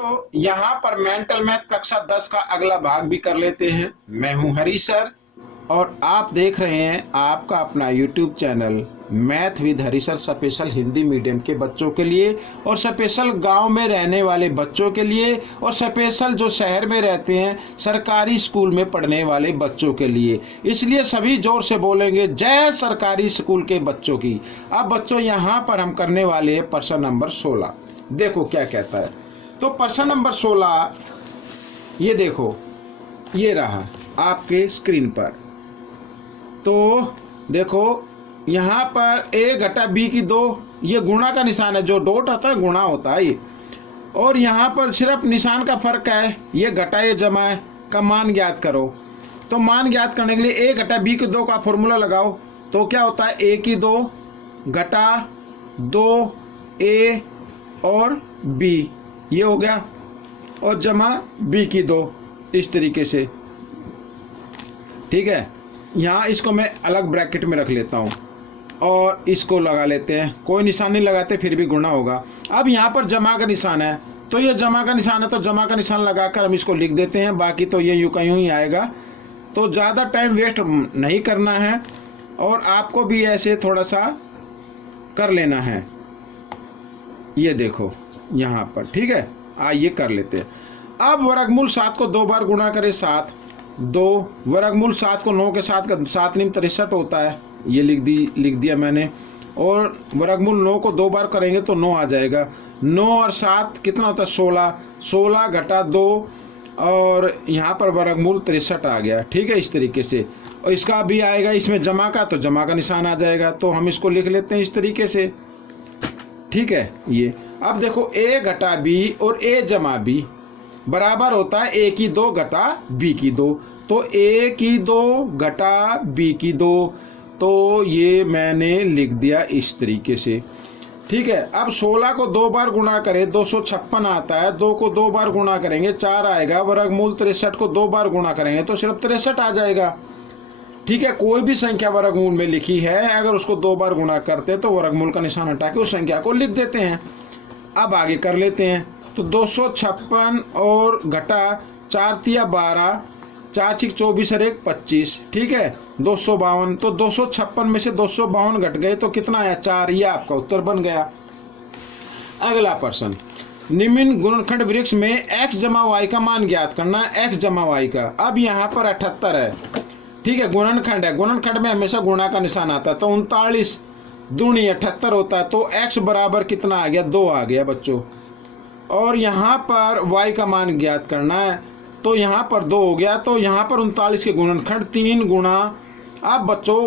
तो यहाँ पर मेंटल मैथ कक्षा 10 का अगला भाग भी कर लेते हैं। मैं हूँ हरी सर और आप देख रहे हैं आपका अपना YouTube channel math with Hari sir, special Hindi medium के बच्चों के लिए और स्पेशल गांव में रहने वाले बच्चों के लिए और स्पेशल जो शहर में रहते हैं सरकारी स्कूल में पढ़ने वाले बच्चों के लिए। इसलिए सभी जोर से बोलेंगे जय सरकारी स्कूल के बच्चों की। अब बच्चों यहाँ पर हम करने वाले हैं प्रश्न नंबर 16। देखो क्या कहता है। तो प्रश्न नंबर 16 ये देखो, ये रहा आपके स्क्रीन पर। तो देखो यहाँ पर a घटा b की 2, ये गुणा का निशान है, जो डॉट आता है गुणा होता है ये। और यहाँ पर सिर्फ निशान का फर्क है, ये घटा ये जमा है का मान ज्ञात करो। तो मान ज्ञात करने के लिए a घटा b की 2 का फॉर्मूला लगाओ। तो क्या होता है a की 2 घटा 2a और b, ये हो गया, और जमा b की 2, इस तरीके से। ठीक है, यहाँ इसको मैं अलग ब्रैकेट में रख लेता हूँ और इसको लगा लेते हैं। कोई निशान नहीं लगाते फिर भी गुणा होगा। अब यहाँ पर जमा का निशान है, तो ये जमा का निशान है, तो जमा का निशान लगाकर हम इसको लिख देते हैं। बाकी तो ये यूं का यूं ही आएगा। तो ज़्यादा टाइम वेस्ट नहीं करना है और आपको भी ऐसे थोड़ा सा कर लेना है। ये देखो यहाँ पर, ठीक है, आइए कर लेते हैं। अब वर्गमूल 7 को 2 बार गुणा करें 7, 2 वर्गमूल 7 को 9 के साथ 7 × 63 होता है, ये लिख दिया मैंने। और वर्गमूल 9 को 2 बार करेंगे तो 9 आ जाएगा। 9 और 7 कितना होता है 16, 16 घटा 2 और यहाँ पर वर्गमूल 63 आ गया। ठीक है, इस तरीके से। और इसका भी आएगा इसमें जमा का, तो जमा का निशान आ जाएगा। तो हम इसको लिख लेते हैं इस तरीके से। ठीक है, ये अब देखो a घटा b और a जमा b बराबर होता है a की 2 घटा b की 2। तो a की 2 घटा b की 2, तो ये मैंने लिख दिया इस तरीके से। ठीक है, अब 16 को 2 बार गुणा करें 256 आता है। 2 को 2 बार गुणा करेंगे 4 आएगा। वर्गमूल 63 को 2 बार गुणा करेंगे तो सिर्फ 63 आ जाएगा। ठीक है, कोई भी संख्या वर्गमूल में लिखी है, अगर उसको 2 बार गुणा करते हैं तो वर्गमूल का निशान हटा के उस संख्या को लिख देते हैं। अब आगे कर लेते हैं। तो 256 और घटा 4 तिया 12, 4 छिक 24 और 1 25। ठीक है, 252। तो 256 में से 252 घट गए तो कितना आया 4, ये आपका उत्तर बन गया। अगला प्रश्न, निम्न गुणनखंड वृक्ष में x जमा y का मान ज्ञात करना है। x जमा y का, अब यहाँ पर 78 है। ठीक है, गुणनखंड है, गुणनखंड में हमेशा गुणा का निशान आता है। तो 39 दूनी 78 होता है। तो x बराबर कितना आ गया 2 आ गया बच्चों। और यहाँ पर y का मान ज्ञात करना है, तो यहाँ पर 2 हो गया। तो यहाँ पर 39 के गुणनखंड 3 गुणा। अब बच्चों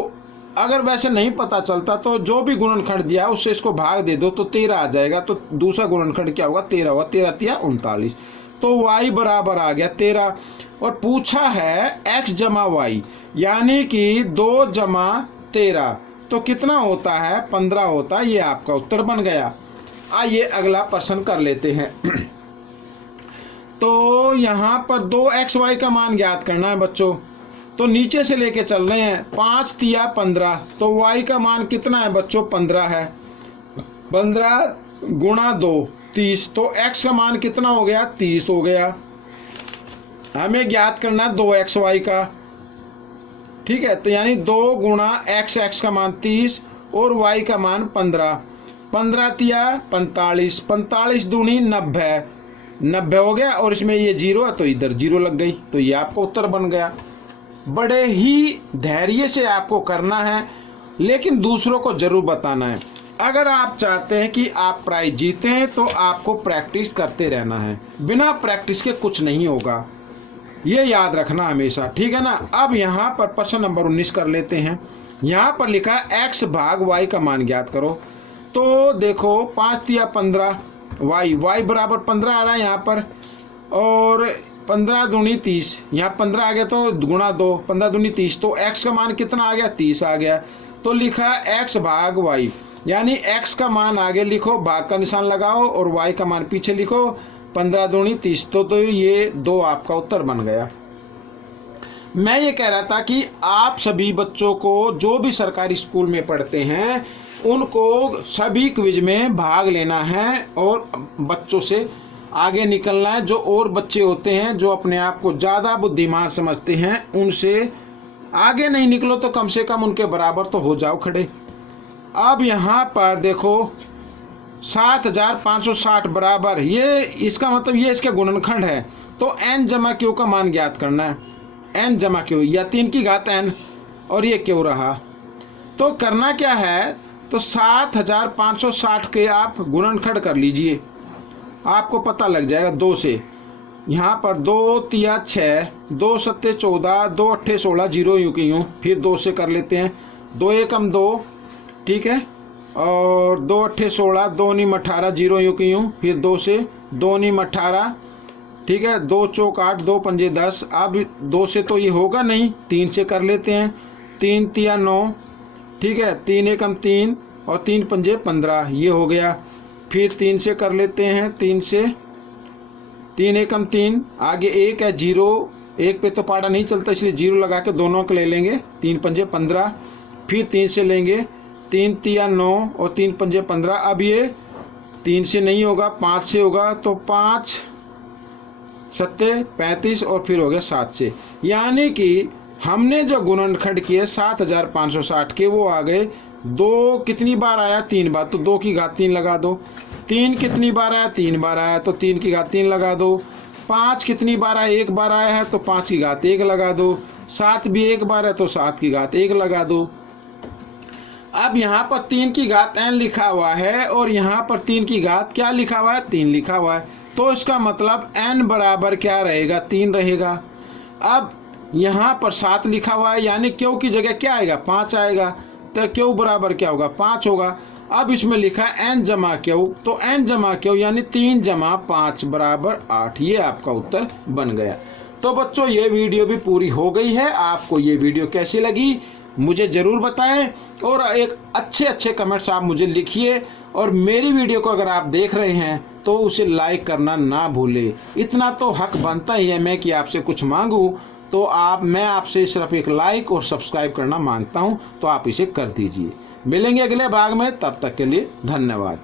अगर वैसे नहीं पता चलता तो जो भी गुणनखंड दिया उससे इसको भाग दे दो तो 13 आ जाएगा। तो दूसरा गुणनखंड क्या होगा 13 होगा। 13 तिया 39, तो y बराबर आ गया 13। और पूछा है x जमा y, यानी कि 2 जमा 13, तो कितना होता है 15 होता है। ये आपका उत्तर बन गया। आइए अगला प्रश्न कर लेते हैं। तो यहाँ पर 2xy का मान ज्ञात करना है बच्चों। तो नीचे से लेके चल रहे हैं, 5 तिया 15, तो y का मान कितना है बच्चों 15 है। 15 गुणा 2 30, तो x का मान कितना हो गया 30 हो गया। हमें ज्ञात करना 2xy का। ठीक है, तो यानी 2 गुणा x का मान 30 और y का मान 15। 15 तिया 45, 45 दूनी 90, 90 हो गया। और इसमें ये 0 है तो इधर 0 लग गई, तो ये आपका उत्तर बन गया। बड़े ही धैर्य से आपको करना है, लेकिन दूसरों को जरूर बताना है। अगर आप चाहते हैं कि आप प्राइज जीतें तो आपको प्रैक्टिस करते रहना है। बिना प्रैक्टिस के कुछ नहीं होगा, ये याद रखना हमेशा। ठीक है ना। अब यहाँ पर प्रश्न नंबर 19 कर लेते हैं। यहाँ पर लिखा है x भाग y का मान ज्ञात करो। तो देखो 5 तिया 15, y बराबर 15 आ रहा है यहाँ पर। और 15 दूनी 30, यहाँ 15 आ गया तो गुणा 2, 15 दूनी 30, तो x का मान कितना आ गया 30 आ गया। तो लिखा x भाग y, यानी x का मान आगे लिखो, भाग का निशान लगाओ और y का मान पीछे लिखो। 15 दूनी 30, तो ये 2 आपका उत्तर बन गया। मैं ये कह रहा था कि आप सभी बच्चों को जो भी सरकारी स्कूल में पढ़ते हैं उनको सभी क्विज में भाग लेना है और बच्चों से आगे निकलना है। जो और बच्चे होते हैं जो अपने आप को ज़्यादा बुद्धिमान समझते हैं, उनसे आगे नहीं निकलो तो कम से कम उनके बराबर तो हो जाओ खड़े। अब यहाँ पर देखो 7560 बराबर, ये इसका मतलब ये इसका गुणनखंड है। तो n जमा q का मान ज्ञात करना है। n जमा q या 3 की घात n, और ये q रहा। तो करना क्या है, तो 7560 के आप गुणनखंड कर लीजिए, आपको पता लग जाएगा 2 से। यहाँ पर 2 तिया 6, 2 सत्ते 14, 2 अट्ठे 16, 0 यूँ की यूँ, फिर 2 से कर लेते हैं। 2 एकम 2, ठीक है, और 2 अट्ठे 16, 2 नीम 18, 0 यूँ की यूँ, फिर 2 से, 2 नीम 18, ठीक है, 2 चौक 8, 2 पंजे 10। अब 2 से तो ये होगा नहीं, 3 से कर लेते हैं। 3 तिया 9, ठीक है, 3 एकम 3 और 3 पंजे 15, ये हो गया। फिर 3 से कर लेते हैं, 3 से, 3 एकम 3, आगे 1 है 0, 1 पे तो पाड़ा नहीं चलता इसलिए 0 लगा के दोनों के ले लेंगे। 3 पंजे 15, फिर 3 से लेंगे, 3 तिया 9 और 3 पंजे 15। अब ये 3 से नहीं होगा, 5 से होगा, तो 5 सत्ते 35 और फिर हो गया 7 से। यानी कि हमने जो गुणनखंड किए 7560 के, वो आ गए। 2 कितनी बार आया, 3 बार, तो 2 की घात 3 लगा दो। 3 कितनी बार आया, 3 बार आया, तो 3 की घात 3 लगा दो। 5 कितनी बार आया, 1 बार आया है, तो 5 की घात 1 लगा दो। 7 भी 1 बार है, तो 7 की घात 1 लगा दो। अब यहाँ पर 3 की घात n लिखा हुआ है और यहाँ पर 3 की घात क्या लिखा हुआ है, 3 लिखा हुआ है। तो इसका मतलब n बराबर क्या रहेगा, 3 रहेगा। अब यहाँ पर 7 लिखा हुआ है, यानी q की जगह क्या आएगा, 5 आएगा। तो q बराबर क्या होगा, 5 होगा। अब इसमें लिखा है n जमा q, तो n जमा q यानी 3 जमा 5 बराबर 8। ये आपका उत्तर बन गया। तो बच्चों ये वीडियो भी पूरी हो गई है। आपको ये वीडियो कैसी लगी मुझे ज़रूर बताएं, और एक अच्छे कमेंट्स आप मुझे लिखिए। और मेरी वीडियो को अगर आप देख रहे हैं तो उसे लाइक करना ना भूलें। इतना तो हक बनता ही है मैं कि आपसे कुछ मांगूं, तो मैं आपसे सिर्फ एक लाइक और सब्सक्राइब करना मांगता हूं, तो आप इसे कर दीजिए। मिलेंगे अगले भाग में, तब तक के लिए धन्यवाद।